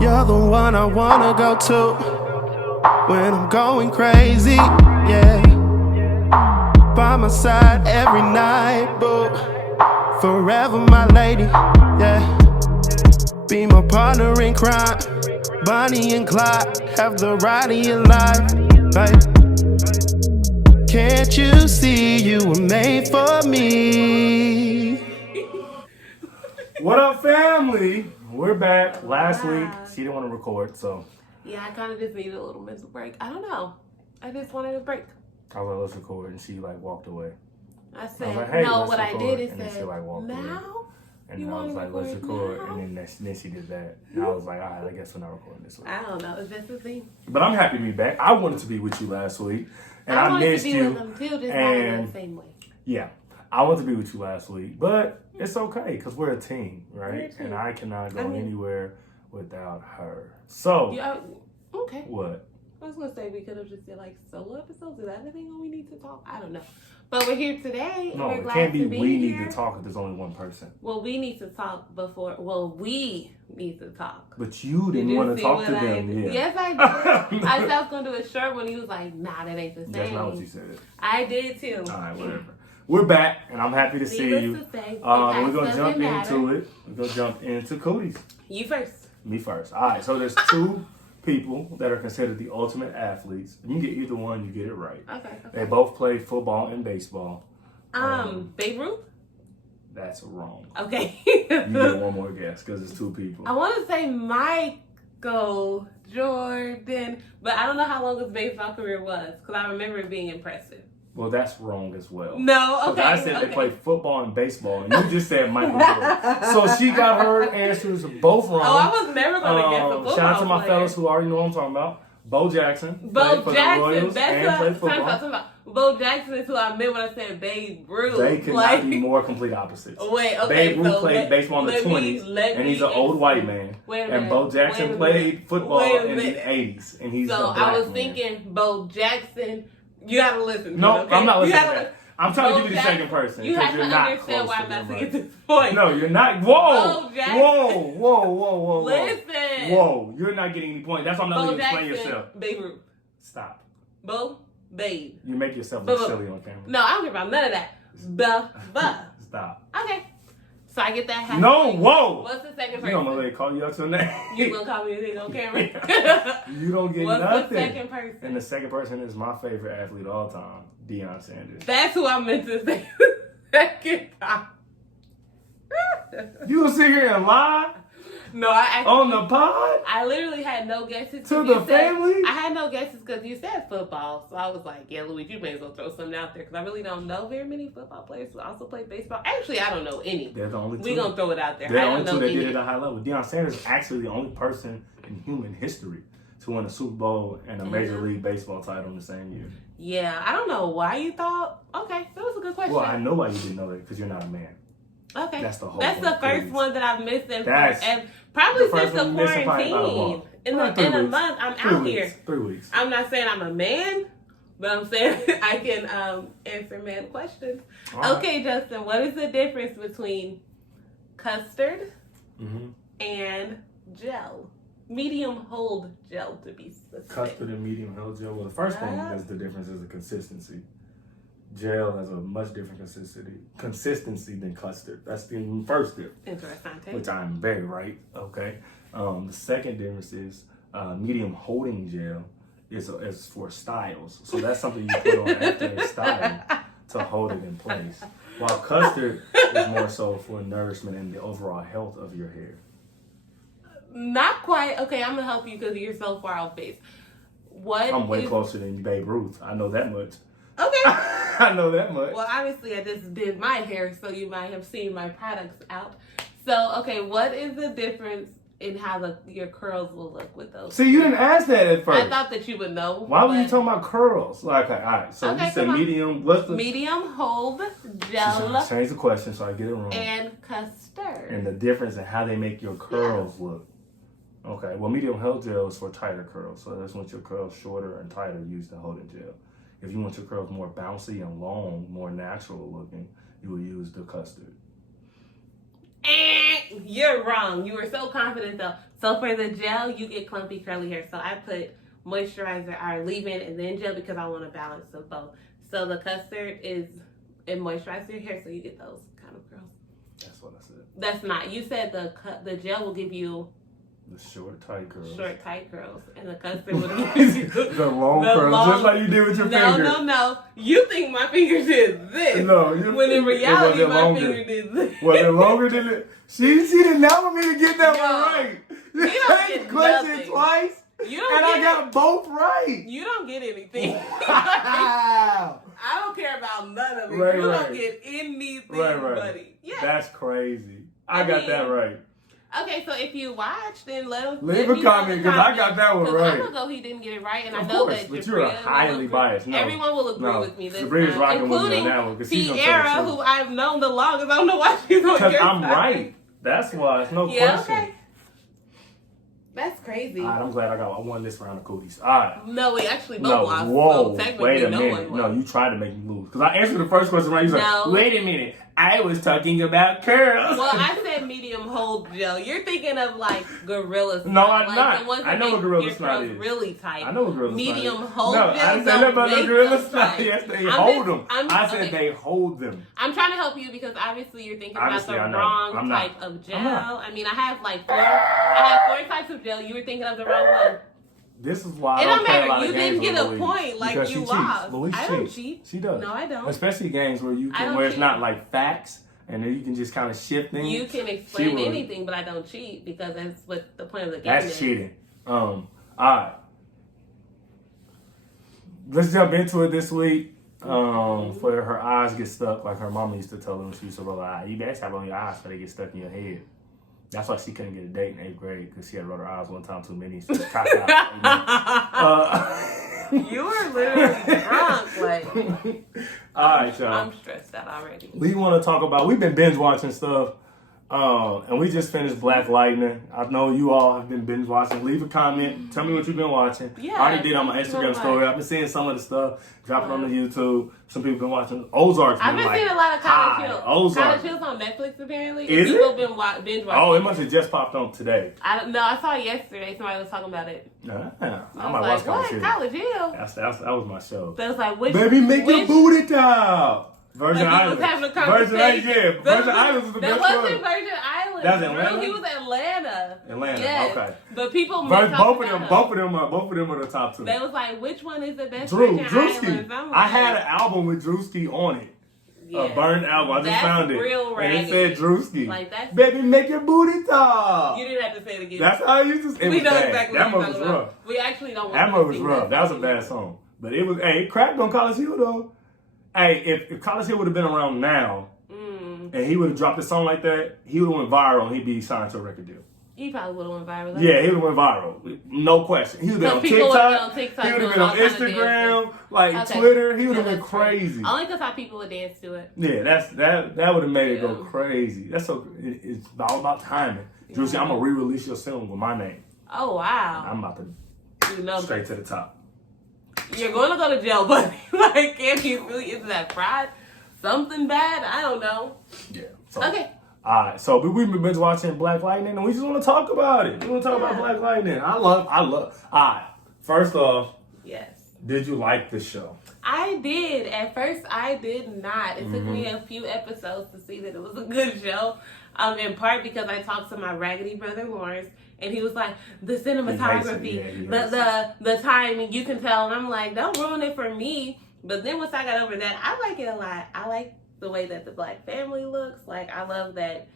You're the one I wanna go to when I'm going crazy, yeah. By my side every night, boo. Forever my lady, yeah. Be my partner in crime, Bonnie and Clyde. Have the ride of your life, babe. Can't you see you were made for me? What up, family? We're back. Last week, she didn't want to record, so. Yeah, I kind of just needed a little mental break. I don't know. I just wanted a break. I was like, let's record, and she walked away. I said, I was like, hey, no, let's what record. I did is and then said, she walked away. now? And You I was wanna like, let's record. now? And then she did that. And I was like, all right, I guess we're not recording this week. I don't know. Is that the thing? But I'm happy to be back. I wanted to be with you last week. And I missed you. I wanted to be with them too, just not in the same way. Yeah. I wanted to be with you last week. But it's okay, because we're a team, right? We're a team. And I cannot go anywhere without her. So. Yeah, okay. What? I was going to say we could have just did like solo episodes. Is that the thing when we need to talk? I don't know. But we're here today. No, we're it glad can't be to be we here. need to talk if there's only one person. Well, we need to talk before. Well, we need to talk. But you didn't want to talk to them. Yeah. Yes, I did. I said I was going to do a shirt when he was like, nah, that ain't the same. That's not what you said. I did too. All right, whatever. We're back, and I'm happy to see you. We're going to jump into it. We're going to jump into cooties. You first. Me first. All right, so there's two people that are considered the ultimate athletes. You can get either one, you get it right. Okay. They both play football and baseball. Babe Ruth? That's wrong. Okay. You get one more guess, because it's two people. I want to say Michael Jordan, but I don't know how long his baseball career was, because I remember it being impressive. Well, that's wrong as well. No, okay. I said they play football and baseball, and you just said Michael Jordan. So she got her answers both wrong. Oh, I was never going to guess a football Shout out to my player. fellas who already know what I'm talking about. Bo Jackson. Bo played Jackson. for the Royals and played football. Bo Jackson is who I meant when I said Babe Ruth. They could not be more complete opposites. Wait, okay. Babe Ruth played baseball in the 20s, and he's an old white man. And Bo Jackson played football in the 80s, and he's a black I was man. thinking Bo Jackson. You gotta listen to No, me, okay? I'm not listening to that. I'm trying to give you the second person. You have to you're not understand close why to I'm not them, saying right? this point. No, you're not. Whoa! Bo Jackson. Whoa. Listen. Whoa, you're not getting any point. That's why I'm not Bo letting you explain Jackson, yourself. Babe Ruth. Stop. Bo, Babe. You make yourself look silly on camera. No, I don't care about none of that. Stop. Okay. So I get that half. No, whoa! What's the second person? You don't know they call you out to a name. You gonna call me a nigga on camera? You don't get What's nothing. the second person? And the second person is my favorite athlete of all time, Deion Sanders. That's who I meant to say. Second time. You gonna sit here and lie No, I actually, on the pod I literally had no guesses. to the family? I had no guesses because you said football. So I was like, yeah, Louis, you may as well throw something out there because I really don't know very many football players who also play baseball. Actually, I don't know any. They're the only two. We're going to throw it out there. They're the I only don't two know that any. did it at a high level. Deion Sanders is actually the only person in human history to win a Super Bowl and a Major League Baseball title in the same year. Yeah, I don't know why you thought. Okay, that was a good question. Well, I know why you didn't know that because you're not a man. Okay. That's the whole That's the point, first please. one that I've missed in That's and probably the first since the one you missed in probably about a quarantine. month. In a 3 weeks. month, I'm 3 out weeks. here. 3 weeks. I'm not saying I'm a man, but I'm saying I can answer man questions. All right. Okay, Justin, what is the difference between custard and gel? Medium hold gel, to be specific. Custard and medium held gel. Well, the first thing that's the difference is the consistency. Gel has a much different consistency than custard. That's the first difference. Interesting. Which I'm very right. Okay. The second difference is medium holding gel is for styles. So that's something you put on after a style to hold it in place. While custard is more so for nourishment and the overall health of your hair. Not quite. Okay, I'm gonna help you because you're so far off base. I'm way closer than Babe Ruth. I know that much. Okay. I know that much. Well, obviously, I just did my hair, so you might have seen my products out. So, okay, what is the difference in how your curls will look with those? See, you didn't ask that at first. I thought that you would know. Why were you talking about curls? Like, all right, so you said medium. What's the medium hold gel? Change the question so I get it wrong. And custard. And the difference in how they make your curls look. Okay, well, medium held gel is for tighter curls. So that's when your curls shorter and tighter, use the holding gel. If you want your curls more bouncy and long, more natural looking, you will use the custard. You're wrong. You were so confident though. So for the gel, you get clumpy curly hair. So I put moisturizer, or leave-in, and then gel because I want to balance the both. So the custard is it moisturizes your hair, so you get those kind of curls. That's what I said. That's not. You said the gel will give you The short, tight curls. short, tight curls, and the custard will give you the long curls, just like you did with your finger. No. You think my finger did this? No, when in reality my longer. finger did this. Was it longer than it? She didn't never me to get that one right. You don't get question nothing. Twice. You don't and get I got both right. You don't get anything. Wow. I don't care about none of it. Right, you right. don't get anything, Right. buddy. Yeah. That's crazy. I got that right. Okay, so if you watch, then leave a comment because I got that one right. I know he didn't get it right, and of I know course, that but you're highly biased. No, everyone will agree with me this Sabrina's time, rocking with me on including that one because she's gonna tell Tiara, the truth. who I've known the longest. I don't know why she's on your Because I'm side. right. That's why. It's no question. Okay. That's crazy. All right, I'm glad I won this round of cooties. All right. No, we actually both No, lost. whoa, So technically, wait a no minute. one won. No, you tried to make me lose. Because I answered the first question right. You said, No. wait a minute. I was talking about curls. Well, I said medium hold gel. You're thinking of like Gorilla Snot. No, I'm like not. The ones I that know make what Gorilla your Snot curls is. really tight. I know what Gorilla Snot is. Medium hold No, gel. I didn't say don't nothing about no make Gorilla them Snot. tight. Yes, they hold them. I said okay. they hold them. I'm trying to help you because obviously you're thinking Obviously, I about the know. wrong I'm not. type of gel. I'm not. I mean, I have like four. I have 4 types of gel. You were thinking of the wrong one. This is why It I don't don't play a lot matter. of You games didn't get with a Louise. point. Like Because you she lost. cheats. Louise I don't cheats. cheat. She does. No, I don't. Especially games where you I can, don't where it's cheat. not like facts, and then you can just kind of shift things. You can explain anything, but I don't cheat because that's what the point of the game is. That's cheating. All right. Let's jump into it this week. For her eyes get stuck, like her mama used to tell her when she used to roll her eye. You better have on your eyes so they get stuck in your head. That's why she couldn't get a date in 8th grade because she had rolled her eyes one time too many. She was cocked out. You were literally drunk. Like, all right, y'all. I'm stressed out already. We want to talk about. We've been binge watching stuff. And we just finished Black Lightning. I know you all have been binge watching. Leave a comment. Tell me what you've been watching. Yeah, I already did on my Instagram story. I've been seeing some of the stuff. Drop it on the YouTube. Some people been watching Ozark's. I've been seeing a lot of College Hill. Ozark. College Hill's on Netflix apparently. Is People it? been binge watching. Oh, it must have just popped on today. I don't know. I saw it yesterday. Somebody was talking about it. I I might was watch like, College what? Hill. College Hill? That was my show. So it was like, which, Baby, make your booty top. Virgin like, he Islands. was having a Virgin conversation. Islands, yeah. Virgin Islands is the best That one. wasn't Virgin Islands. That's bro. Atlanta? He was Atlanta. Atlanta, Yes. okay. But people Both of them about are the top two. They was like, which one is the best Drewski. Virgin Islands? I'm I like, had an album with Drewski on it. yeah. A burned album. I just That's found it. real And raggedy. it said Drewski. Like, that's- Baby, make your booty top. You didn't have to say it again. That's how I used to say it. We Was know bad. exactly That what one you're was talking rough. about. We actually don't want That to one was sing rough. That was a bad song. But it was, it cracked on College Hill though. Hey, if College Hill would have been around now, and he would have dropped a song like that, he would have went viral and he'd be signed to a record deal. He probably would have went viral. Yeah, he would have went viral. No question. He would have been on TikTok. He would have been on Instagram, like Twitter. He would have been crazy. Only because how people would dance to it. Yeah, that would have made it go crazy. That's so. It's all about timing. Juicy, I'm gonna re-release your single with my name. Oh wow! I'm about to straight to the top. You're going to go to jail, buddy. Like, can't you really? Is that fraud? Something bad? I don't know. Yeah. So, okay. All right. So we've been binge watching Black Lightning, and we just want to talk about it. We want to talk about Black Lightning. I love. All right. First off. Yes. Did you like the show? I did. At first, I did not. It took me a few episodes to see that it was a good show. In part because I talked to my raggedy brother Lawrence, and he was like, the cinematography, the timing, you can tell. And I'm like, don't ruin it for me. But then once I got over that, I like it a lot. I like the way that the Black family looks. Like, I love that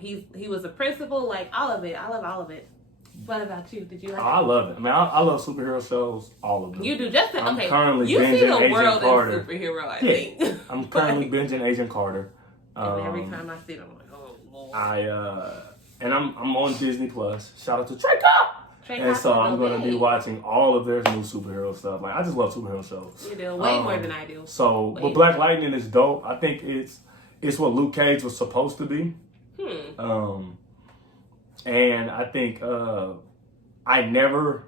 he was a principal. Like, all of it. I love all of it. What about you? Did you like it? I love it. I mean, I love superhero shows, all of them. You do. Just I'm okay. currently You see binging the Agent world Carter. in superhero, I think. I'm currently binging Agent Carter. And every time I see it, I'm like, oh Lord. And I'm on Disney Plus. Shout out to Trey Cobb. And so I'm going to be watching all of their new superhero stuff. Like, I just love superhero shows. You do way more than I do. So, but Black Lightning is dope. I think it's what Luke Cage was supposed to be. And I think I never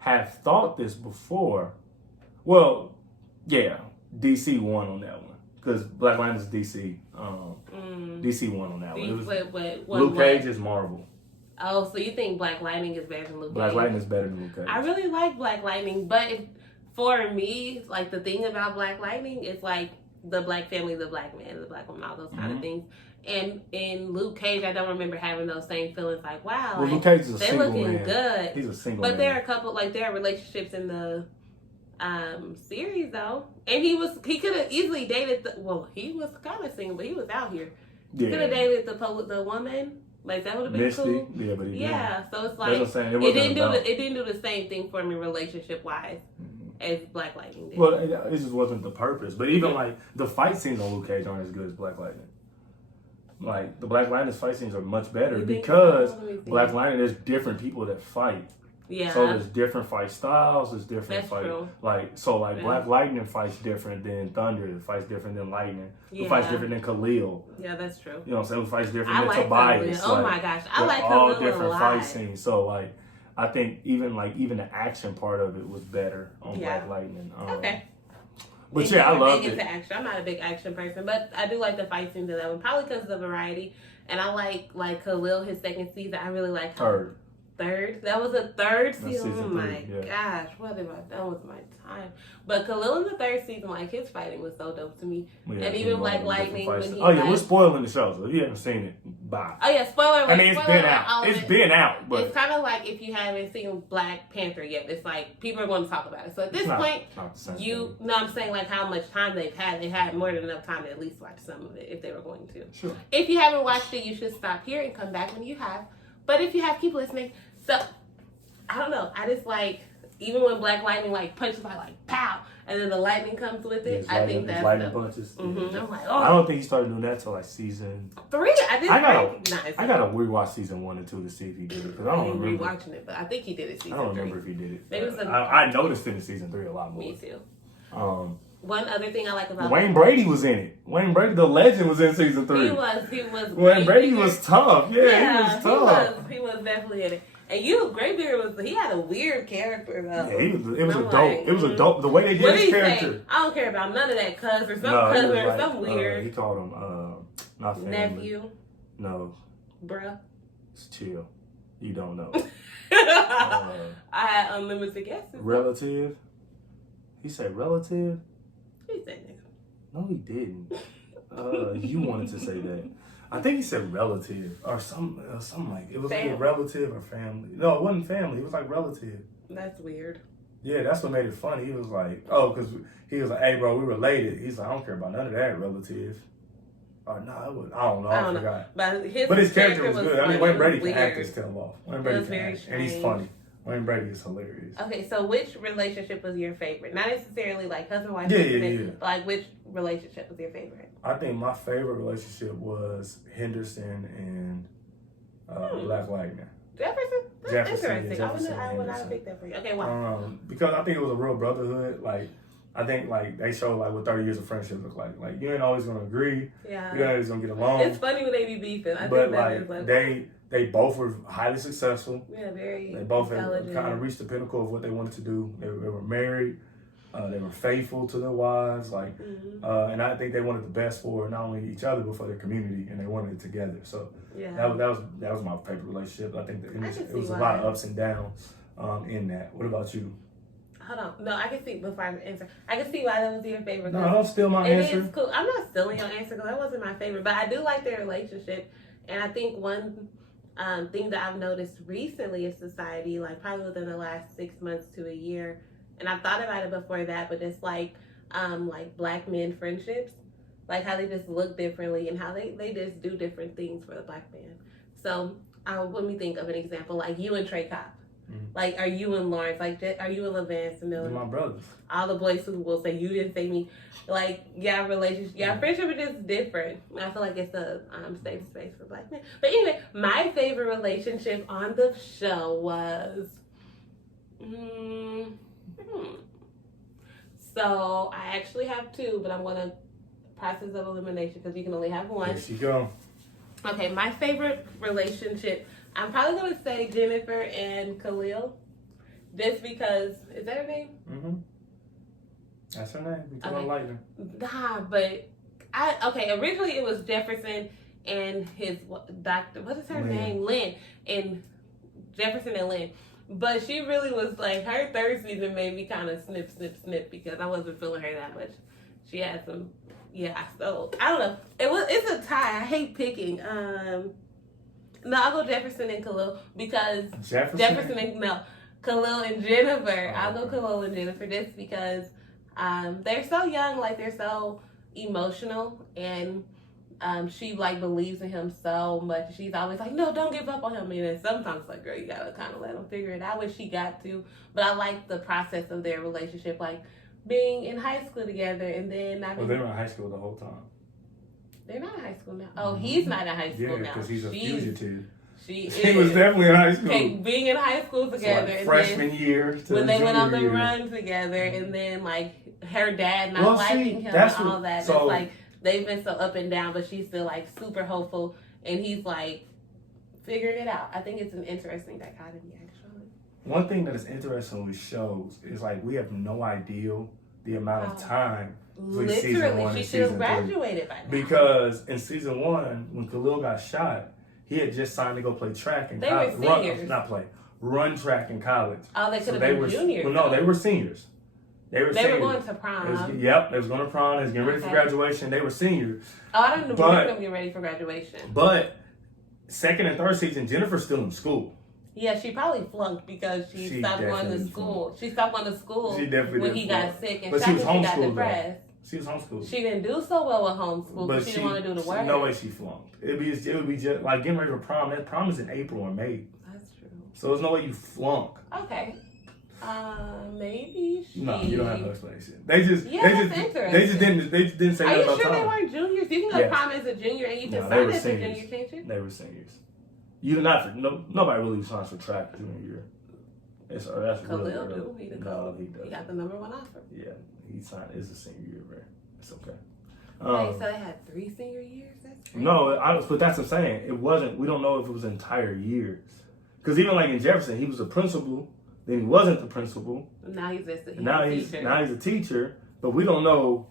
have thought this before. Well, yeah, DC won on that one. because Black Lightning is DC. DC won on that one. It was, what, Luke Cage is Marvel. Oh, so you think Black Lightning is better than Luke Cage? Black Lightning is better than Luke Cage. I really like Black Lightning, but for me, like the thing about Black Lightning is like the black family, the black man, the black woman, all those kind of things. And in Luke Cage, I don't remember having those same feelings. Like, wow, well, like, Luke Cage is a they're single looking man. good. He's a single but man. There are a couple, like there are relationships in the series though, and he could have easily dated. He was kind of single, but he was out here. He could have dated the woman. Like that would have been Misty. cool. Yeah, but he yeah. didn't. So it's like it didn't do the same thing for me relationship wise as Black Lightning did. Well, it just wasn't the purpose. But even like the fight scenes on Luke Cage aren't as good as Black Lightning. Like the Black Lightning's fight scenes are much better because Black Lightning, there's different people that fight. Yeah. So there's different fight styles. There's different fight. True. Black Lightning fights different than Thunder. It fights different than Lightning. Yeah. It fights different than Khalil. Yeah, that's true. You know what I'm saying? It fights different than like Tobias. Khalil. Oh my gosh, I like all Khalil different a lot. fight scenes. So like, I think even the action part of it was better on Black Lightning. Okay. But yeah, I loved it. Into action. I'm not a big action person, but I do like the fight scenes of that one, probably because of the variety. And I like Khalil, his second season. I really like Third. That was a third season. Season Oh my 3, gosh, what have I done with my time? But Khalil in the third season, like his fighting was so dope to me. Yeah, and even Black Lightning when he we're spoiling the show, so if you haven't seen it, bye. Oh yeah, spoiler alert. I mean, it's been out. It's been out, but it's kind of like if you haven't seen Black Panther yet, it's like people are going to talk about it. So at this point, I'm saying like how much time they've had. They had more than enough time to at least watch some of it if they were going to. Sure. If you haven't watched it, you should stop here and come back when you have. But if you have, keep listening. So I don't know. I just like even when Black Lightning like punches like pow, and then the lightning comes with it. I think that's lightning punches. Mm-hmm. I'm like, I don't think he started doing that till like season 3. I gotta rewatch season 1 and 2 to see if he did it because I don't remember rewatching it, but I think he did it. Season 3. I don't remember if he did it. Maybe I noticed it in season 3 a lot more. Me too. One other thing I like about Wayne Brady was in it. Wayne Brady, the legend, was in season 3. He was. Wayne Brady was tough. Yeah, he was tough. He was definitely in it. And Graybeard he had a weird character though. Yeah, it was a dope. It was a dope. The way they did his character. Say? I don't care about none of that cuz or some cousin or some weird. He called him not family. Nephew. No. Bruh. Just chill. You don't know. I had unlimited guesses. Relative. He said relative? He said nigga. No, he didn't. You wanted to say that. I think he said relative or something like it was either relative or family. No, it wasn't family. It was like relative. That's weird. Yeah, that's what made it funny. He was like, because he was like, hey, bro, we related. He's like, I don't care about none of that relative. Or no, it was, I don't know. I forgot. But his character was good. I mean, Wayne Brady can act his tail off. Wayne Brady can act, and he's funny. Wayne Brady is hilarious. Okay, so which relationship was your favorite? Not necessarily like husband-wife. Yeah. But like which relationship was your favorite? I think my favorite relationship was Henderson and Black Lightning. Jefferson? That's interesting. Jefferson I would not have picked that for you. Okay, why? Because I think it was a real brotherhood. Like, I think like they showed like what 30 years of friendship look like. Like you ain't always gonna agree. Yeah. You ain't always gonna get along. It's funny when they be beefing. I but think that is like they both were highly successful. Yeah, very. They both had kind of reached the pinnacle of what they wanted to do. They were married. They were faithful to their wives. Like, and I think they wanted the best for not only each other but for their community, and they wanted it together. So yeah, that was my favorite relationship. I think it was a lot of ups and downs in that. What about you? Hold on. No, I can see before I answer. I can see why that was your favorite. No, don't steal my answer. It is cool. I'm not stealing your answer because that wasn't my favorite, but I do like their relationship, and I think one thing that I've noticed recently in society, like probably within the last 6 months to a year, and I've thought about it before that, but it's like black men friendships, like how they just look differently and how they just do different things for the black man. So let me think of an example, like you and Trey Cobb. Like, are you and Lawrence? Like, are you and LeVance and Miller? They're my brothers. All the boys who will say you didn't say me. Like, relationship, friendship is just different. I feel like it's a safe space for black men. But anyway, my favorite relationship on the show was, so I actually have 2, but I'm gonna process of elimination because you can only have 1. There you go. Okay, my favorite relationship. I'm probably going to say Jennifer and Khalil. Just because, is that her name? Mm-hmm. That's her name. We call her Lightning. Nah, but Originally it was Jefferson and his doctor. What is her name? Lynn. And Jefferson and Lynn. But she really was like, her third season made me kind of snip because I wasn't feeling her that much. She had some, so I don't know. It's a tie. I hate picking. No, I'll go Jefferson and Khalil because Jefferson and Khalil and Jennifer. I'll go Khalil and Jennifer just because they're so young, like they're so emotional, and she like believes in him so much. She's always like, no, don't give up on him. And then sometimes like, girl, you gotta kind of let him figure it out, which she got to. But I like the process of their relationship, like being in high school together, and then they were in high school the whole time. They're not in high school now. Oh, he's not in high school now. Yeah, because he's a fugitive. She was definitely in high school. Okay, being in high school together. So like freshman year to when they went on the year. run together, and then like her dad not liking him and all that. So, it's like they've been so up and down, but she's still like super hopeful, and he's like figuring it out. I think it's an interesting dichotomy, actually. One thing that is interesting with shows is like we have no idea the amount of time between season 1 and she should have season 3. graduated by now. Because in season 1, when Khalil got shot, he had just signed to go play track in college. They were seniors. Run track in college. Oh, they could have been juniors. Well, no, they were seniors. They were going to prom. They was going to prom. They was getting ready for graduation. They were seniors. Oh, I didn't know they were getting ready for graduation. But second and third season, Jennifer's still in school. Yeah, she probably flunked because she stopped going to school. She stopped going to school when he got sick, and she got depressed. She was homeschooled. She didn't do so well with homeschool because she didn't want to do the work. No way she flunked. It would be just like getting ready for prom. That prom is in April or May. That's true. So there's no way you flunk. Okay. Maybe she. No, you don't have no explanation. They just didn't say Are that about you sure time. they weren't juniors? You can go prom as a junior and you can sign as a junior, can't you? They were seniors. You did not. Nobody really signs for track junior year. That's Khalil really do. He does. He got the number 1 offer. Yeah, he signed. It's a senior year, man. It's okay. Wait, so they had 3 senior years? That's crazy. No, but that's what I'm saying. It wasn't. We don't know if it was entire years. Because even like in Jefferson, he was a principal. Then he wasn't the principal. Now he's a teacher. Now he's a teacher. But we don't know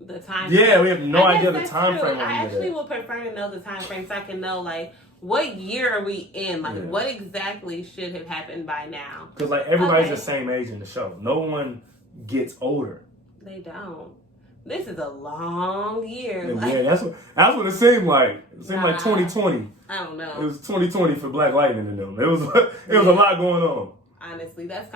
the time. Yeah, we have no idea the time frame. I actually would prefer to know the time frame so I can know like what year are we in? Like what exactly should have happened by now? Because like everybody's the same age in the show. No one gets older. They don't. This is a long year. Yeah, that's what it seemed like. It seemed like 2020. I don't know. It was 2020 for Black Lightning in them. It was a lot going on. Honestly, that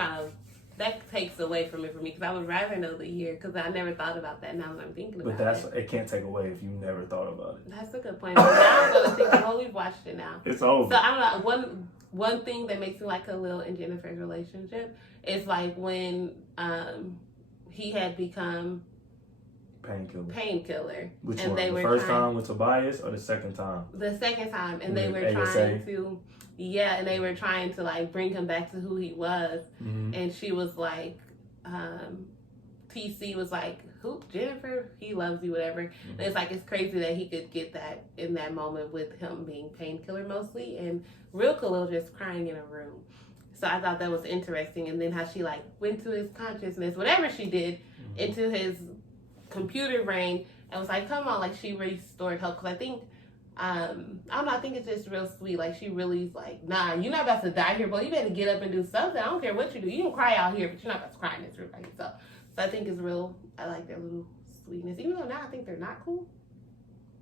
takes away from it for me because I would rather know the year because I never thought about that. Now that I'm thinking about it, it can't take away if you never thought about it. That's a good point. Now I'm gonna think, well, we've watched it now. It's over. So I don't know. One thing that makes me like Khalil and Jennifer's relationship is like when he had become Painkiller. Which and one? They the were first time with Tobias or the second time? The second time, and they were trying to. Yeah, and they were trying to like bring him back to who he was, and she was like, TC was like, "Who? Jennifer? He loves you, whatever." And it's like it's crazy that he could get that in that moment with him being Painkiller mostly, and real Khalil just crying in a room. So I thought that was interesting, and then how she like went to his consciousness, whatever she did, into his computer brain, and was like, "Come on!" Like she restored hope because I think. I don't know, I think it's just real sweet. Like she really's like, nah, you're not about to die here, boy. You better get up and do something. I don't care what you do. You can cry out here, but you're not about to cry in this room by yourself. So I think it's real. I like their little sweetness. Even though now I think they're not cool.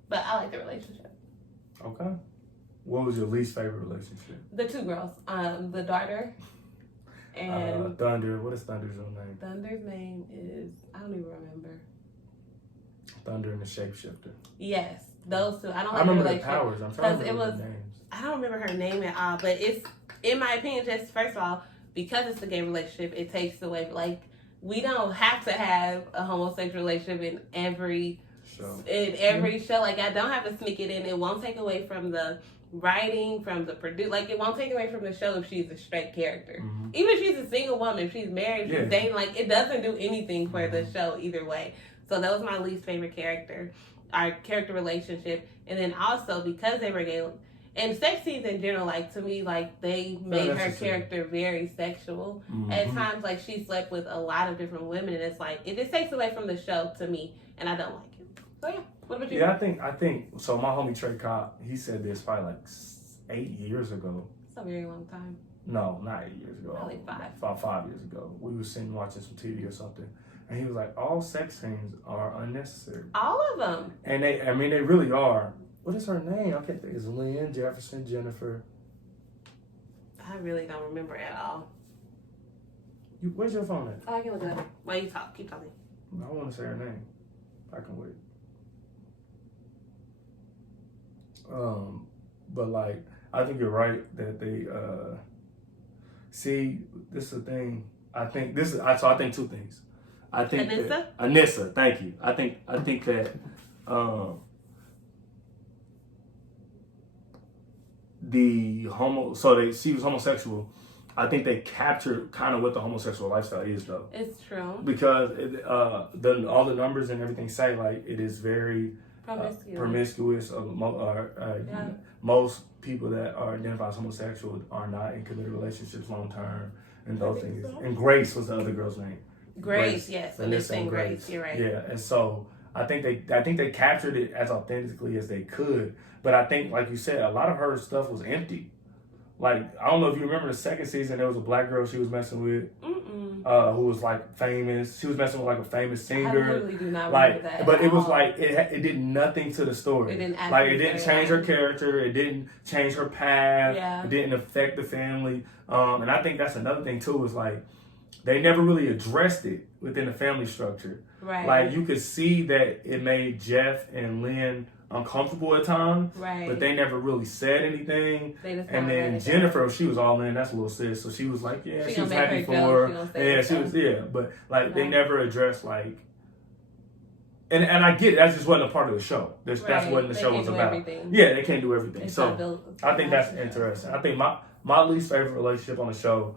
But I like their relationship. Okay. What was your least favorite relationship? The 2 girls. The daughter and Thunder. What is Thunder's real name? Thunder's name is I don't even remember. Thunder and the Shapeshifter. Yes. Those 2. I don't like remember the the powers. I'm trying to remember the names. I don't remember her name at all, but it's, in my opinion, just first of all, because it's a gay relationship, it takes away, like, we don't have to have a homosexual relationship in every show. Like, I don't have to sneak it in. It won't take away from the writing, from the produce. Like, it won't take away from the show if she's a straight character. Even if she's a single woman, if she's married, if she's dating, like, it doesn't do anything for the show either way. So that was my least favorite character. Our character relationship, and then also because they were gay, and sex scenes in general, like to me, like they made her character very sexual. At times, like she slept with a lot of different women, and it's like it just takes away from the show to me, and I don't like it. So yeah, what about you? Yeah, I think. So my homie Trey Cobb, he said this probably like 8 years ago. It's a very long time. No, not 8 years ago. Probably 5. About 5 years ago. We were sitting watching some TV or something, and he was like, "All sex scenes are unnecessary." All of them. And they really are. What is her name? I can't think. It's Lynn, Jefferson, Jennifer. I really don't remember at all. Where's your phone at? Oh, I can look it up. While you talk, keep talking. I want to say her name. I can wait. But like, I think you're right that they see. This is the thing. I think this is. So I think two things. I think Anissa. Thank you. I think that the homo. So she was homosexual. I think they captured kind of what the homosexual lifestyle is, though. It's true. Because all the numbers and everything say like it is very promiscuous. Most people that are identified as homosexual are not in committed relationships long term, and those things. So. And Grace was the other girl's name. Grace, yes, and it's in Grace. You're right. Yeah, and so I think they captured it as authentically as they could. But I think, like you said, a lot of her stuff was empty. Like, I don't know if you remember the second season, there was a black girl she was messing with, who was like famous. She was messing with like a famous singer. I really do not remember that. But it was like it did nothing to the story. It didn't like it didn't change her character. It didn't change her path. Yeah. It didn't affect the family. And I think that's another thing too. Is like they never really addressed it within the family structure. Right. Like you could see that it made Jeff and Lynn uncomfortable at times, right? But they never really said anything. And then Jennifer, she was all in. That's a little sis, so she was like, yeah, she was happy for her. Yeah, she was, yeah. But like they never addressed like, and I get it. That just wasn't a part of the show. That's what the show was about. Everything. Yeah, they can't do everything. So I think that's interesting. I think my least favorite relationship on the show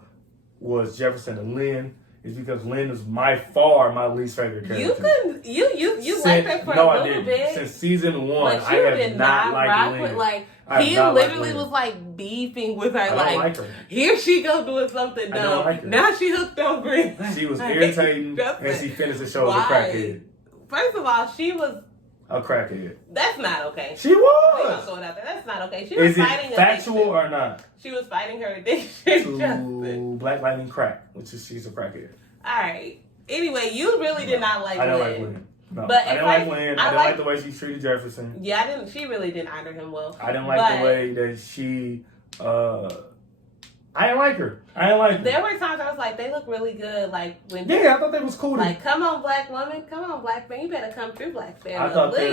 was Jefferson and Lynn. Is because Lynn is by far my least favorite character. You liked her for a little bit. Since season 1, I have not liked Lynn. Like he literally was like beefing with her. I don't like her. Here she go doing something dumb. Like now she hooked on Green. She was irritating, and she finished the show as a crackhead. First of all, she was a crackhead. That's not okay. She was. We gonna throw it out there. That's not okay. She was fighting factual addiction. Or not? She was fighting her addiction to Black Lightning crack, which is she's a crackhead. All right. Anyway, you really did not like Lynn. I didn't like Lynn. No, but I didn't like Lynn. I didn't like the way she treated Jefferson. Yeah, I didn't. She really didn't honor him well. I didn't like the way that she. I didn't like her. There were times I was like, they look really good. Like when. Yeah, I thought they was cool. Like, come on, black woman. Come on, black man. You better come through, black family. I thought they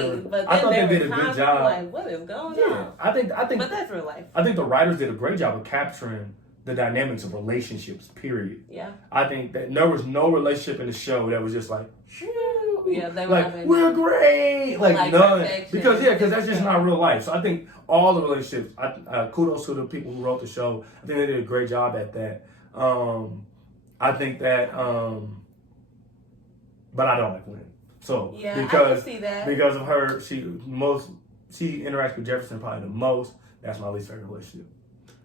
did a good job. Like, what is going on? I think. But that's real life. I think the writers did a great job of capturing the dynamics of relationships, period. Yeah. I think that there was no relationship in the show that was just like, yeah, they were like, we're great. Like none. Because that's just not real life. So I think all the relationships, kudos to the people who wrote the show. I think they did a great job at that. I think that, but I don't like Lynn. So, I can see that. Because of her, she interacts with Jefferson probably the most. That's my least favorite relationship.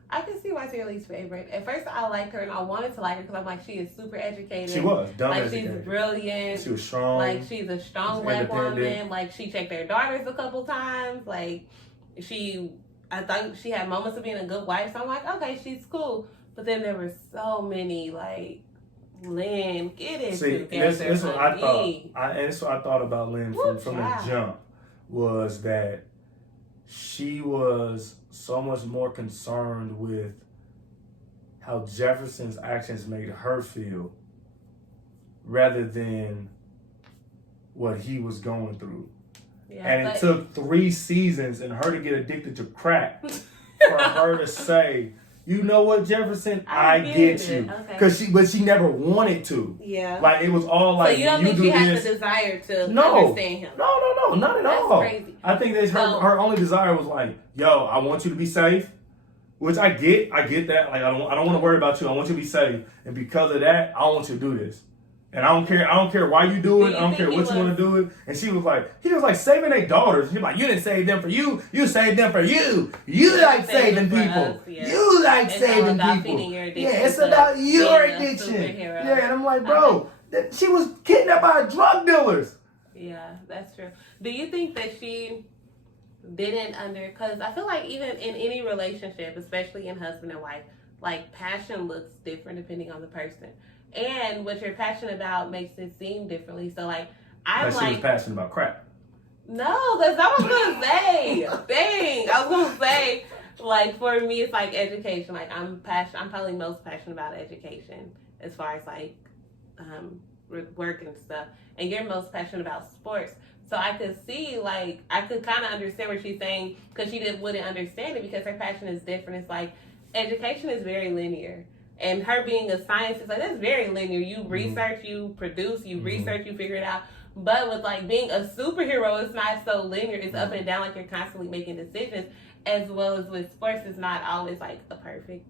I can see why it's your least favorite. At first, I liked her and I wanted to like her because I'm like, she is super educated. She was dumb educated. She's brilliant. She was strong. Like she's a strong black woman. Like she checked her daughters a couple times. Like I thought she had moments of being a good wife. So I'm like, okay, she's cool. But then there were so many like, Lynn, get it together. This what I thought. That's what I thought about Lynn from the jump was that she was so much more concerned with how Jefferson's actions made her feel rather than what he was going through. Yeah, and it took 3 seasons and her to get addicted to crack for her to say, you know what, Jefferson, I get you. Okay. But she never wanted to. Yeah. Like it was all like, so you don't think she has the desire to understand him? No, not at all. That's crazy. I think that her only desire was like, yo, I want you to be safe, which I get that. Like I don't want to worry about you. I want you to be safe, and because of that, I want you to do this. And I don't care why you do it. I don't care what you want to do it. And he was like saving their daughters. You're like, you didn't save them for you. You saved them for you. You like saving people. You like saving people. Yeah, it's about your addiction. Yeah, and I'm like, bro, she was kidnapped by drug dealers. Yeah, that's true. Do you think that she didn't because I feel like even in any relationship, especially in husband and wife, like passion looks different depending on the person. And what you're passionate about makes it seem differently. So like I'm She was passionate about crap. No, that's not what I was gonna say. Dang. I was gonna say like for me it's like education. Like I'm probably most passionate about education as far as like work and stuff. And you're most passionate about sports. So I could see, like, I could kind of understand what she's saying because she wouldn't understand it because her passion is different. It's like education is very linear. And her being a scientist, like, that's very linear. You research, you produce, you research, you figure it out. But with, like, being a superhero, it's not so linear. It's up and down, like, you're constantly making decisions. As well as with sports, it's not always, like, a perfect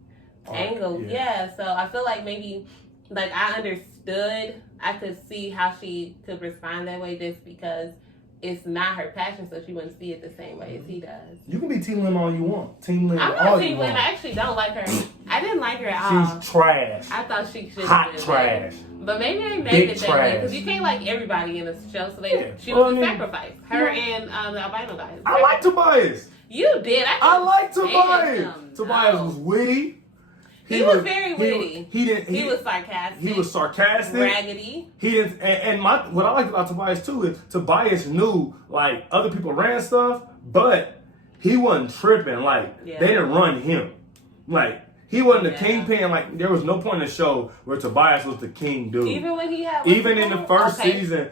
angle. Yeah, so I feel like maybe, like, I understood. I could see how she could respond that way just because it's not her passion, so she wouldn't see it the same way as he does. You can be Team Lim all you want. Team Lim I'm all not you Team want. Lim. I actually don't like her. I didn't like her at all. She's trash. I thought she should Hot have been trash. there. But maybe they made Big it that way trash. because you can't like everybody in the show, so she Well, was I a mean, sacrifice. Her and the albino guy. I like Tobias. You did. I like couldn't Tobias. stand him. Tobias No. was witty. He was very witty. He was sarcastic. He was sarcastic. Raggedy. He didn't. And what I liked about Tobias too is Tobias knew like other people ran stuff, but he wasn't tripping. Like they didn't run him. Like he wasn't the kingpin. Like there was no point in the show where Tobias was the king dude. Even when he had. Even in the first season,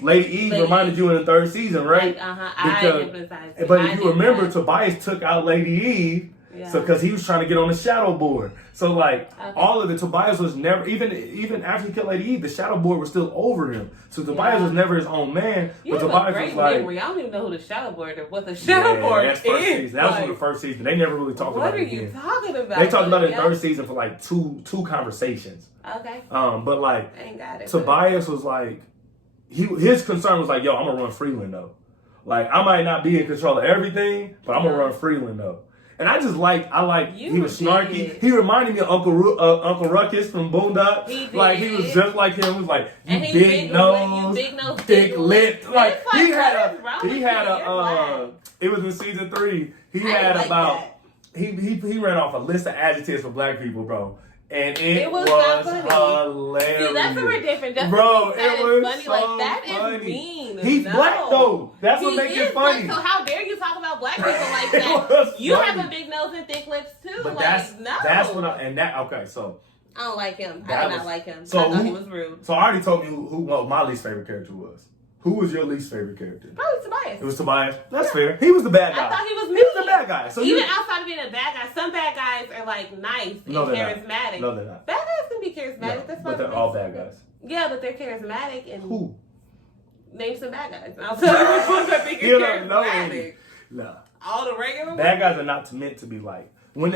Lady Eve reminded you in the third season, right? Like, but if you remember, Tobias took out Lady Eve. Yeah. So, because he was trying to get on the shadow board. So, like, all of it, Tobias was never, even after he killed Lady Eve, the shadow board was still over him. So, Tobias was never his own man. But Tobias was like. memory. I don't even know who the shadow board is. What the shadow board that's first is. season. That was from the first season. They never really talked about it again. What are you talking about? They talked about it in third season for, like, two conversations. Okay. But, like, I ain't got it, Tobias was like, his concern was like, yo, I'm going to run Freeland, though. Like, I might not be in control of everything, but I'm going to run Freeland, though. And I just he was snarky. He reminded me of Uncle Ruckus from Boondock. He was just like him. He was like, big nose, thick lip. Like, he had a, it was in season 3. He had he ran off a list of adjectives for black people, bro. And it was hilarious. See, that's where we're different. Just bro, it was funny. so like, that funny. Is mean. He's black, though. That's what makes it funny. So how dare you talk about black people like that? You have a big nose and thick lips, too. But that's what okay, so. I don't like him. I did not like him. So I thought he was rude. So I already told you who my least favorite character was. Who was your least favorite character? Probably Tobias. It was Tobias. That's fair. He was the bad guy. I thought he was mean. He was the bad guy. So even outside of being a bad guy, some bad guys are like nice and charismatic. No, they're not. Bad guys can be charismatic. No, That's but they're all bad guys. Yeah, but they're charismatic and who? Name some bad guys. I'll tell you which ones I think are charismatic. No. All the regular ones? Bad guys are not meant to be like. When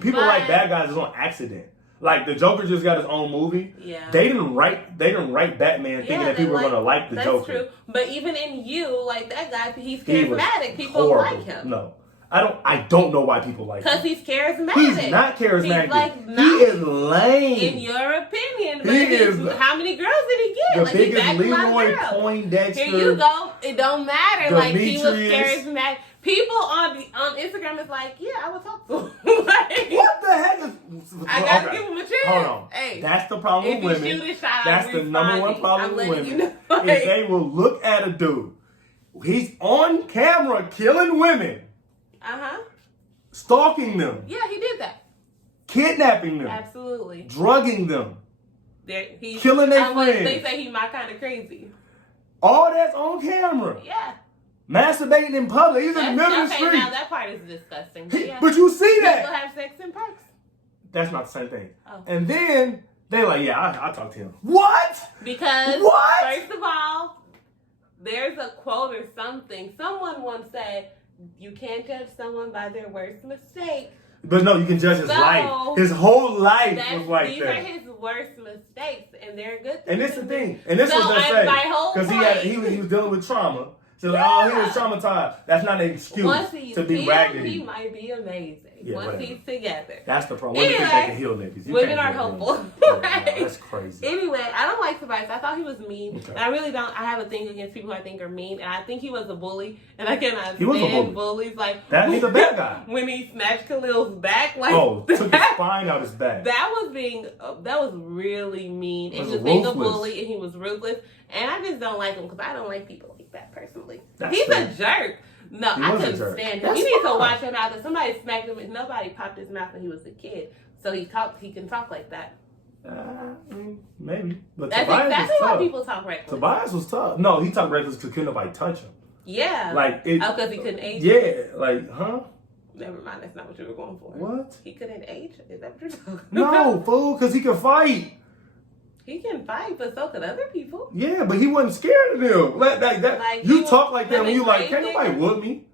people like bad guys, it's on accident. Like the Joker just got his own movie. Yeah. They didn't write Batman thinking that people were gonna like the Joker. That's true. But even in You, like that guy, he's charismatic. People like him. No. I don't know why people like him. Because he's charismatic. He's not charismatic. He's like, he is lame. In your opinion. But he is. How many girls did he get? The biggest Leroy Poindexter. Here you go. It don't matter. Demetrius. Like he was charismatic. People on Instagram is like, yeah, I would talk to him. Like, what the heck is? I gotta give him a chance. Hold on. Hey, that's the problem with women. That's the number one problem with women. If they will look at a dude, he's on camera killing women. Stalking them. Yeah, he did that. Kidnapping them. Absolutely. Drugging them. Killing their friends. They say he's my kind of crazy. All that's on camera. Yeah. Masturbating in public. He's in the middle of the street. Now that part is disgusting. But you see that. People have sex in parks. That's not the same thing. Oh. And then they're like, yeah, I'll talk to him. What? Because, first of all, there's a quote or something. Someone once said, you can't judge someone by their worst mistake. But no, you can judge his life. His whole life was like these that. These are his worst mistakes, and they're good things. And this is the thing. And this is what they say. Because he was dealing with trauma. So he was traumatized. That's not an excuse to be raggedy. He might be amazing. Yeah, once whatever. he's together. That's the problem. Women think they can heal niggas. You Women can't are heal hopeful. them. Yeah, Right? no, that's crazy. Anyway, I don't like Tobias. I thought he was mean. Okay. And I really don't. I have a thing against people I think are mean. And I think he was a bully. And I cannot He was a stand bully. bullies. Like, That he's a bad guy. when he snatched Khalil's back. Like, Oh, took his spine out his back. that was really mean. And Was he was being a ruthless. bully and he was ruthless. And I just don't like him because I don't like people like that personally. That's He's true. a jerk. No, He I was a couldn't jerk. stand him. That's You need to fine. watch him out. Somebody smacked him and nobody popped his mouth when he was a kid. So he can talk like that. Maybe. But That's Tobias exactly was why tough. people talk reckless. Tobias was tough. No, he talked reckless because couldn't nobody touch him. Yeah. Like it. Oh, because he couldn't age. Yeah, like, huh? Never mind. That's not what you were going for. What? He couldn't age? Is that what you're talking about? No, fool, because he could fight. He can fight, but so could other people. Yeah, but he wasn't scared of them. Like, you he talk was like that when you like, living can't nobody crazy. whoop me.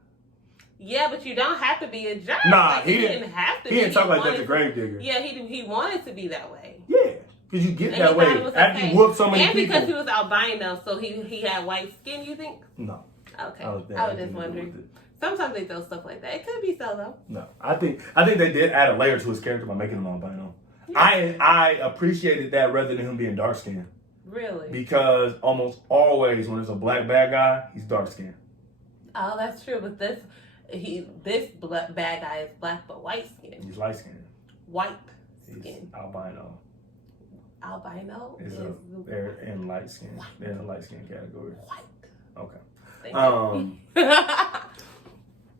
Yeah, but you don't have to be a jerk. Nah, Like, he didn't have to. He didn't talk like that wanted- to Gravedigger. Yeah, he wanted to be that way. Yeah, because you get And that he way thought it was after okay. you whoop so many and people. because he was albino, so he had white skin. You think? No, Okay, I I was anything just to do wondering. with it. Sometimes they throw stuff like that. It could be so though. No, I think they did add a layer to his character by making him albino. Yeah. I appreciated that rather than him being dark skinned. Really? Because almost always when there's a black bad guy, he's dark skinned. Oh, that's true. But this bad guy is black but white skin. He's light skinned. White He's skin. albino. Albino Is is they're in light skin. They're in the light skin category. white. Okay. Thank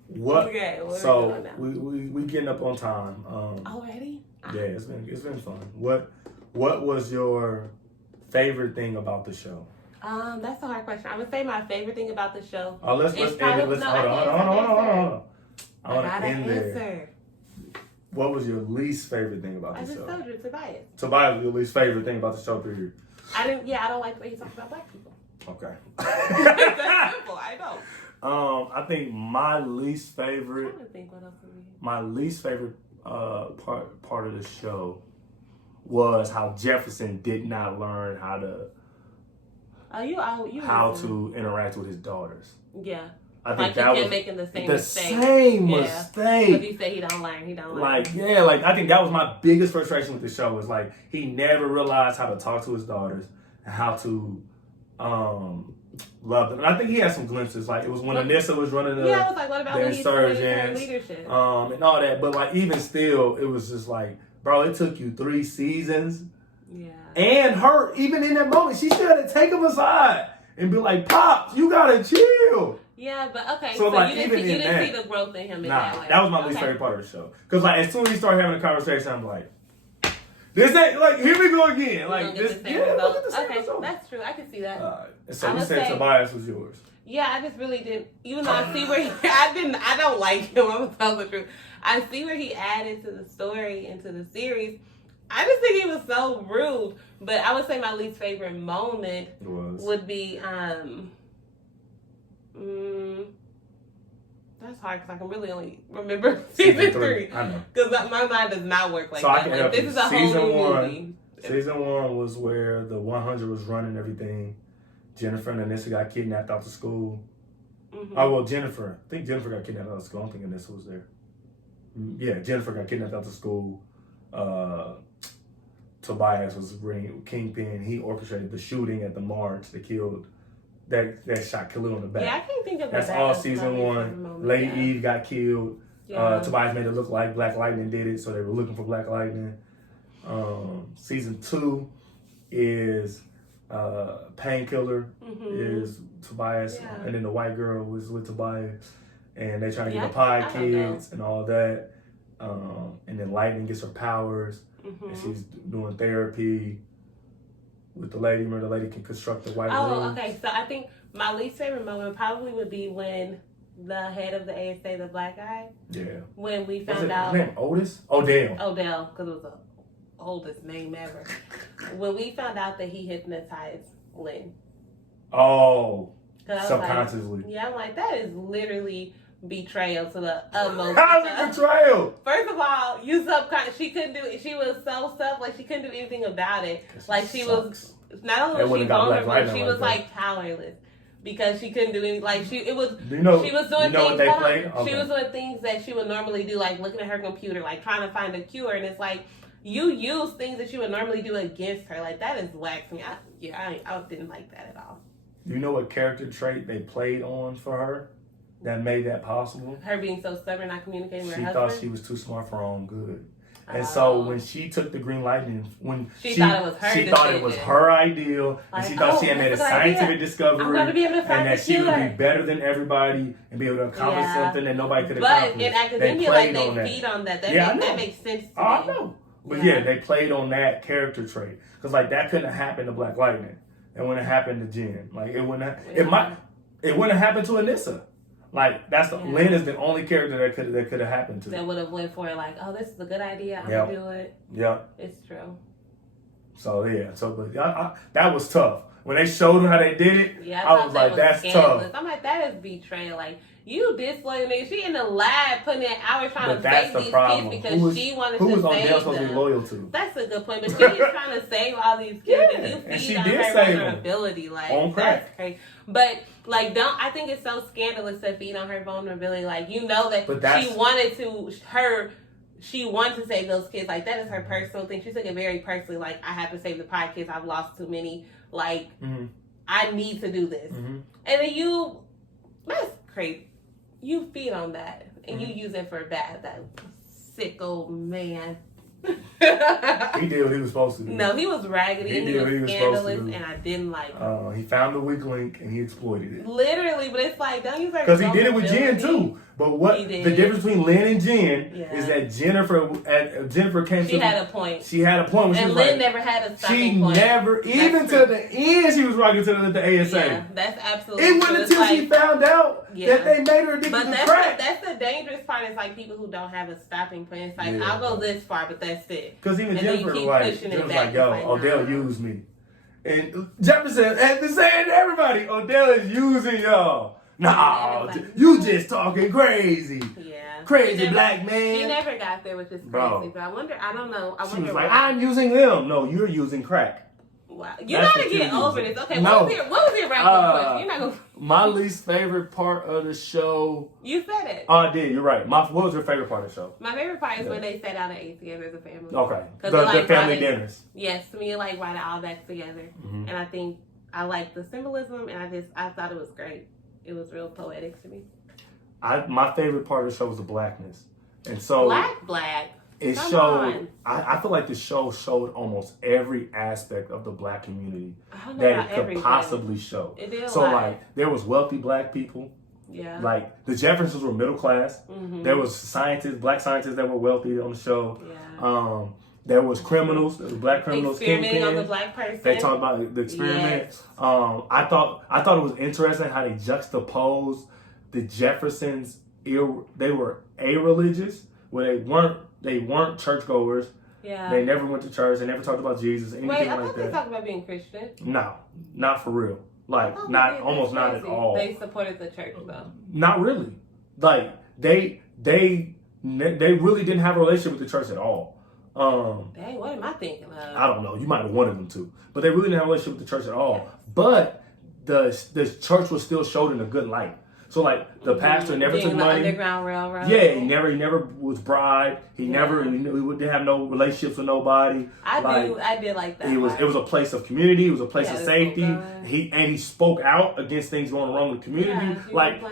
What? Okay, what are we So doing now? we getting up on time. Already? Yeah, it's been fun. What was your favorite thing about the show? That's a hard question. I would say my favorite thing about the show. Let's It's end it. probably- Let's no, hold I on. can't I I want to gotta end there. answer. What was your least favorite thing about I the just show? told you, Tobias. Tobias, your least favorite thing about the show, period. I don't like the way he talks about black people. Okay. That's simple. I know. I think my least I'm favorite trying to think what else would be. part of the show was how Jefferson did not learn how to interact with his daughters. Yeah. I think Like that he was kept making the same mistake. same Yeah. mistake. Because he said he don't learn. I think that was my biggest frustration with the show was like he never realized how to talk to his daughters and how to love them. And I think he had some glimpses. Like it was when Anissa was running the I was like, what about when he started her leadership? and all that. But like even still, it was just like, bro, it took you 3 seasons. Yeah. And her, even in that moment, she still had to take him aside and be like, Pops, you gotta chill. Yeah, but okay. So, So, like, you didn't, even see, you in didn't that- see the growth in him in Nah, that way. that was my least favorite part of the show. Because like as soon as he started having a conversation, I'm like, this ain't like here we go again. Like We're gonna this, get the same yeah, result. look at the same Okay, result. that's true. I can see that. And so I you would said say- Tobias was yours. Yeah, I just really didn't. Even though I see where I don't like him. I'm gonna tell the truth. I see where he added to the story and to the series. I just think he was so rude. But I would say my least favorite moment It was. would be that's hard because I can really only remember season 3 I know. because my mind does not work like So I that. can Like, help this you. is a whole Season new 1. movie. Season 1 was where the 100 was running everything. Jennifer and Anissa got kidnapped out to school. Mm-hmm. Oh, well, Jennifer. I think Jennifer got kidnapped out of school. I don't think Anissa was there. Yeah, Jennifer got kidnapped out of school. Tobias was bringing Kingpin. He orchestrated the shooting at the march that killed, that shot Khalil in the back. Yeah, I can't think of That's that all as season my favorite 1. moment, Lady yeah. Eve got killed. Yeah. Tobias made it look like Black Lightning did it, so they were looking for Black Lightning. Season 2 is Painkiller is Tobias, Yeah. and then the white girl was with Tobias, and they trying to get Yeah, the Pie I don't Kids and all that. And then Lightning gets her powers, Mm-hmm. and she's doing therapy with the lady. Remember, the lady can construct the white room. Oh, okay. So I think my least favorite moment probably would be when the head of the ASA, the black guy, Yeah. when we What's found out his name? Otis? Odell. Odell, because it was the oldest name ever. When we found out that he hypnotized Lynn. Oh, 'Cause I was subconsciously. Like, yeah, I'm like, that is literally betrayal to the utmost. How's it betrayal? First of all, she couldn't do it. She was so stuff, like she couldn't do anything about it. Like she was, not only They was she wouldn't got Black vulnerable, Lightning she like was that. like powerless. because she couldn't do any, like, she was doing what things, they played? Okay. she was doing things that she would normally do, like looking at her computer, like trying to find a cure, and it's like, you use things that you would normally do against her. Like, that is whack to me. I didn't like that at all. You know what character trait they played on for her that made that possible? Her being so stubborn, not communicating with her husband? She thought she was too smart for her own good. And so when she took the green lightning, when she thought it was her ideal, like, and she thought she had made a scientific discovery, and that she would be better than everybody and be able to accomplish something that nobody could accomplish. But in academia, they feed on that. That makes sense to me. I know. But they played on that character trait. Because, like, that couldn't have happened to Black Lightning. It wouldn't have happened to Jen. Like, it wouldn't have, it wouldn't have happened to Anissa. Like, Lynn is the only character that could have happened to. That would have went for it, like, oh, this is a good idea. I'm going to do it. Yeah. It's true. So, but that was tough. When they showed them how they did it, I was like, that's scandalous. tough. I'm like, that is betrayal. Like, you disloyal nigga. She in the lab putting in hours trying to save these kids because she wanted to save them. Who was Odell supposed to be loyal to? That's a good point. But she is trying to save all these kids, and you feed on her vulnerability. Like, on crack. That's crazy. But, like, I think it's so scandalous to feed on her vulnerability. Like, you know that she wanted to save those kids. Like, that is her personal thing. She took it very personally. Like, I have to save the Pride kids. I've lost too many. Like, I need to do this. And then that's crazy. You feed on that. And you use it for bad. That sick old man. He did what he was supposed to do. No, he was raggedy and he was scandalous, and I didn't like him. He found the weak link and he exploited it. Literally, but it's like, don't you say because he did it with Jen too. But what the difference between Lynn and Jen is that Jennifer came. She had a point. She had a point. When and she Lynn never had a stopping point. She never, even to the end, she was rocking to the ASA. Yeah, that's absolutely. It wasn't until she found out that they made her addicted to crack. That's the dangerous part. It's like people who don't have a stopping point. It's like, I'll go this far, but that's it. Because even Jennifer was like, yo, Odell used me. And Jefferson had to say it to everybody, Odell is using y'all. Nah, you just talking crazy. Yeah. Crazy black man. She never got there, which is crazy. Bro. But I don't know. She was like, I'm using them. No, you're using crack. Wow. You gotta get over this. Okay, what was your random question? You're not gonna... My least favorite part of the show. You said it. Oh, I did. You're right. What was your favorite part of the show? My favorite part is when they sat down and ate together as a family. Okay. The family dinners. Yes, to me, it like brought it all back together. And I think I like the symbolism, and I thought it was great. It was real poetic to me. My favorite part of the show was the blackness. And so black. It showed. I feel like the show showed almost every aspect of the black community that it could possibly show. It did. So like there was wealthy black people. Yeah. Like the Jeffersons were middle class. There was black scientists that were wealthy on the show. Yeah. There was criminals, black criminals. Experimenting on the black person. They talked about the experiment. Yes. I thought it was interesting how they juxtaposed the Jeffersons. They were a-religious, where they weren't churchgoers. Yeah. They never went to church. They never talked about Jesus. Anything I like thought they talked about being Christian. No, not for real. Like almost not at all. They supported the church though. Not really. Like they really didn't have a relationship with the church at all. Dang, what am I thinking of? I don't know. You might have wanted them to, but they really didn't have a relationship with the church at all. Yes. But the church was still showed in a good light. So like the pastor never took money. Underground Railroad. Yeah, he never was bribed. He didn't have no relationships with nobody. I did like that. It was a place of community. It was a place of safety. He spoke out against things going wrong with the community.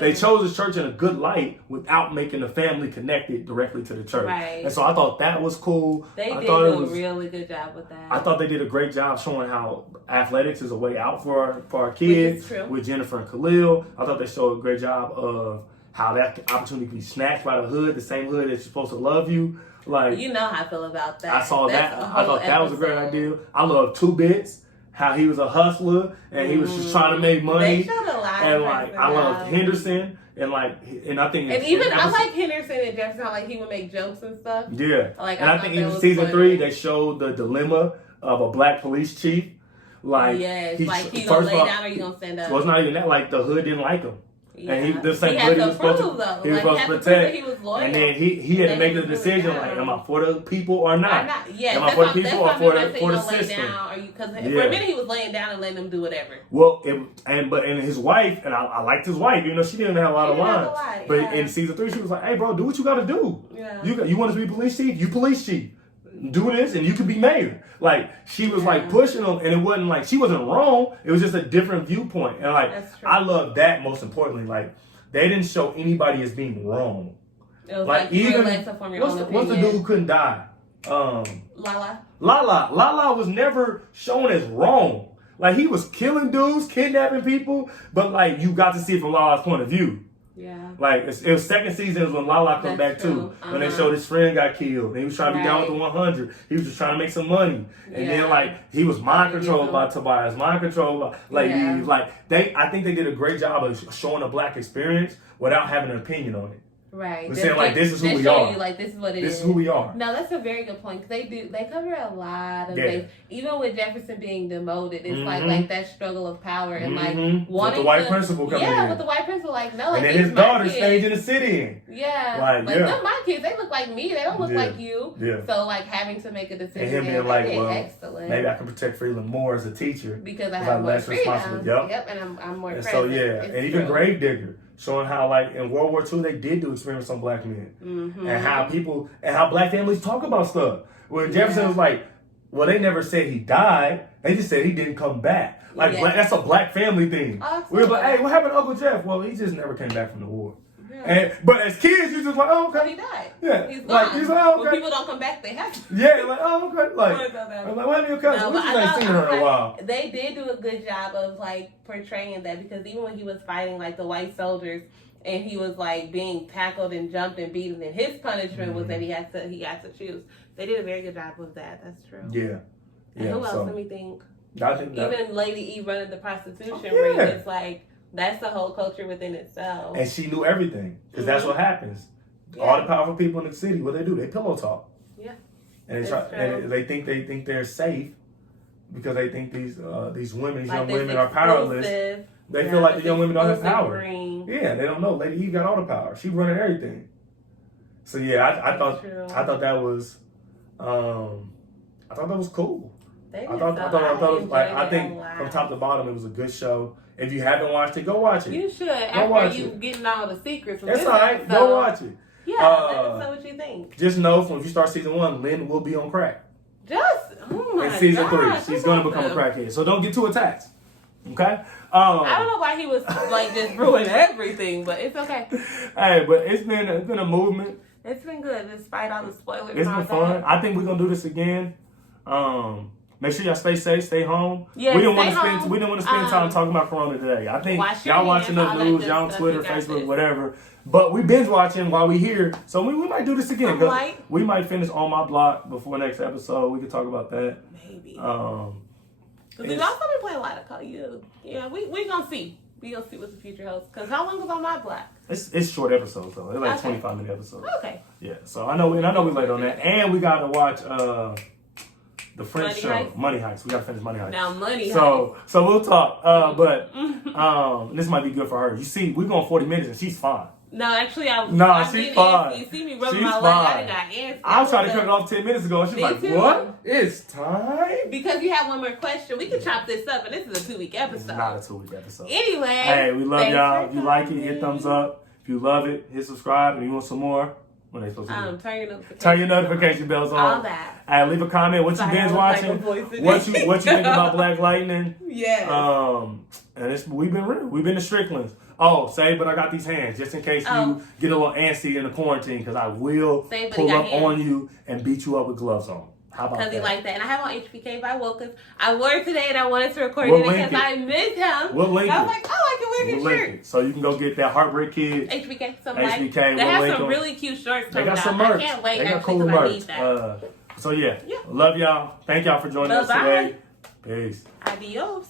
They chose his church in a good light without making the family connected directly to the church. Right. And so I thought that was cool. They did a really good job with that. I thought they did a great job showing how athletics is a way out for our kids with Jennifer and Khalil. I thought they showed a great job of how that opportunity can be snatched by the hood, the same hood that's supposed to love you. Like, you know how I feel about that. I saw that. I thought that was a great idea. I love Two Bits, how he was a hustler and he was just trying to make money. They showed a lot. And like I love Henderson and I think I like Henderson and Jefferson, like he would make jokes and stuff. Yeah. I think in season 3 they showed the dilemma of a black police chief. Like he gonna lay down or you gonna stand up. So it's not even that. Like the hood didn't like him. And the same he blood had he was supposed to, though. he was Like, supposed to he had protect. he was loyal. And then he had to make the really decision down. like, am I for the people or not? Yes, am I for the people or for the system? Because for a minute he was laying down and letting them do whatever. Well, and his wife, and I liked his wife, even though she didn't have a lot of lines. But in season 3, she was like, hey, bro, do what you got to do. Yeah. You want us to be police chief? You police chief. Do this and you can be mayor. Like, she was like pushing him, and it wasn't like she wasn't wrong. It was just a different viewpoint. And like, I love that most importantly. Like, they didn't show anybody as being wrong. It was like even what's the dude who couldn't die? Lala was never shown as wrong. Like, he was killing dudes, kidnapping people, but like, you got to see it from Lala's point of view. Yeah. Like, it was second season is when Lala come back too. When they showed his friend got killed. And he was trying to be down with the 100. He was just trying to make some money. And then like, he was mind controlled by Tobias, mind controlled by I think they did a great job of showing a black experience without having an opinion on it. Right. We're saying like, this is who we are. You, like, this is what it is. This is who we are. No, that's a very good point. They cover a lot of things. Even with Jefferson being demoted, it's like that struggle of power and like wanting with the white principal coming in. Yeah, with the white principal, like, no. And then his daughter stays in the city. Yeah. Like they're my kids. They look like me. They don't look like you. Yeah. So like having to make a decision. And him being like, well, excellent. maybe I can protect Freeland more as a teacher. Because I have more freedom. Yep, and I'm more present. So and even Gravedigger. Showing how, like, in World War II, they did do experiments on black men. And how black families talk about stuff. When Jefferson was like, well, they never said he died. They just said he didn't come back. Like, that's a black family thing. We were like, hey, what happened to Uncle Jeff? Well, he just never came back from the war. But as kids, you're just like, oh, okay. But he died. Yeah. He's gone. Like, he's like, oh, okay. When people don't come back, they have to. Yeah, like, oh, okay. Like, I'm like, why your cousin? We just ain't seen her in a while. They did do a good job of, like, portraying that, because even when he was fighting, like, the white soldiers, and he was like being tackled and jumped and beaten, and his punishment was that he had to choose. They did a very good job of that. That's true. Yeah. And who else? Let me think. Even Lady E running the prostitution ring. It's like, that's the whole culture within itself. And she knew everything, because that's what happens. All the powerful people in the city, what they do? They pillow talk. Yeah. And they think they're safe because they think these women, these young women are powerless. They feel like the young women don't have power. Yeah, they don't know. Lady Eve got all the power. She running everything. So yeah, I thought that was cool. I think from top to bottom it was a good show. If you haven't watched it, go watch it. You should. After you getting all the secrets. That's all right. Go watch it. Yeah, let us know what you think. Just know, from if you start season 1, Lynn will be on crack. In season 3, she's going to become a crackhead. So don't get too attached. Okay? I don't know why he was like just ruining everything, but it's okay. Hey, but it's been a movement. It's been good despite all the spoilers. It's been fun. I think we're gonna do this again. Make sure y'all stay safe, stay home. Yeah, we didn't want to spend time talking about Corona today. I think y'all watching the news, y'all on Twitter, Facebook, whatever. But we binge watching while we here, so we might do this again. We might finish On My Block before next episode. We can talk about that. Maybe. Because we've also been playing a lot of Call of Duty. Yeah, we gonna see. We gonna see what the future holds. Because how long was On My Block? It's short episodes though. It's like 25-minute episodes. Okay. Yeah. So I know we late on that, and we got to watch the French show Money Heist. We got to finish Money Heist. Now Money Heist. So we'll talk. But this might be good for her. You see, we're going 40 minutes and she's fine. No, actually, she's fine. You see me rubbing my leg. I did not answer. I was trying to cut it off 10 minutes ago. And she's like, what? It's time? Because you have one more question. We can chop this up, and this is a 2-week episode. It's not a 2-week episode. Anyway. Hey, we love y'all. If you like it, hit thumbs up. If you love it, hit subscribe. If you want some more, what are they supposed to do? Turn your notification bells on. All that. Hey, leave a comment. What you binge watching? What you think about Black Lightning? Yes. And we've been real. We've been the Stricklands. Oh, but I got these hands just in case you get a little antsy in the quarantine, because I will pull up on you and beat you up with gloves on. How about that? Because he like that. And I have on HBK by Wilkins. I wore it today and I wanted to record it because I missed him. We'll link it. I was like, I can wear his shirt. So you can go get that Heartbreak Kid. HBK. They have some really cute shorts coming out. They got some merch. I can't wait. They got cool merch. So yeah. Love y'all. Thank y'all for joining us today. Peace. Adios.